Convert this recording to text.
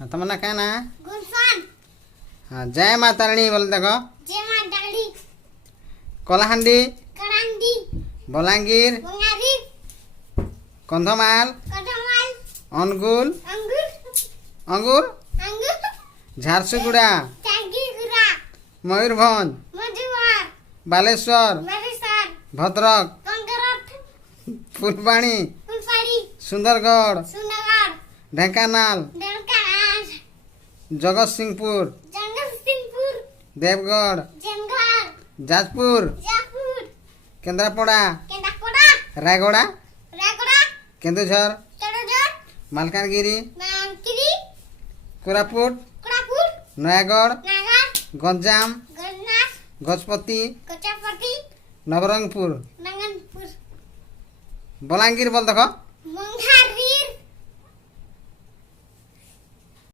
तुम ना क्या ना गुलशन। हाँ जय माँ तारिणी बोल देखो जय माँ तारिणी। कलाहांडी करांडी। बलांगीर बंगारी। कंधमाल कदमाल। अनुगुल अंगूर। अंगूर अंगूर। झारसुगुड़ा टांगीगुड़ा। मयूरभंज मधुवार। बालेश्वर मरेसर। भद्रक कंकरट। फुलबाणी फुलपाड़ी। सुंदरगढ़ सुनगर। ढेंकानाल ढेंकानाल। जगतसिंहपुर जगतसिंहपुर। देवगढ़ जमघर। जाजपुर जापुर। केंद्रापड़ा केंद्रापड़ा। रायगड़ा रायगड़ा। केन्दुझर केन्दुझर। मालकानगिरी मालकानगिरी। कोरापुट कोरापुट। नयागढ़ नगर। गंजाम गन्नास। गजपति गजपति। नवरंगपुर नंगनपुर। बलांगीर बोल देखो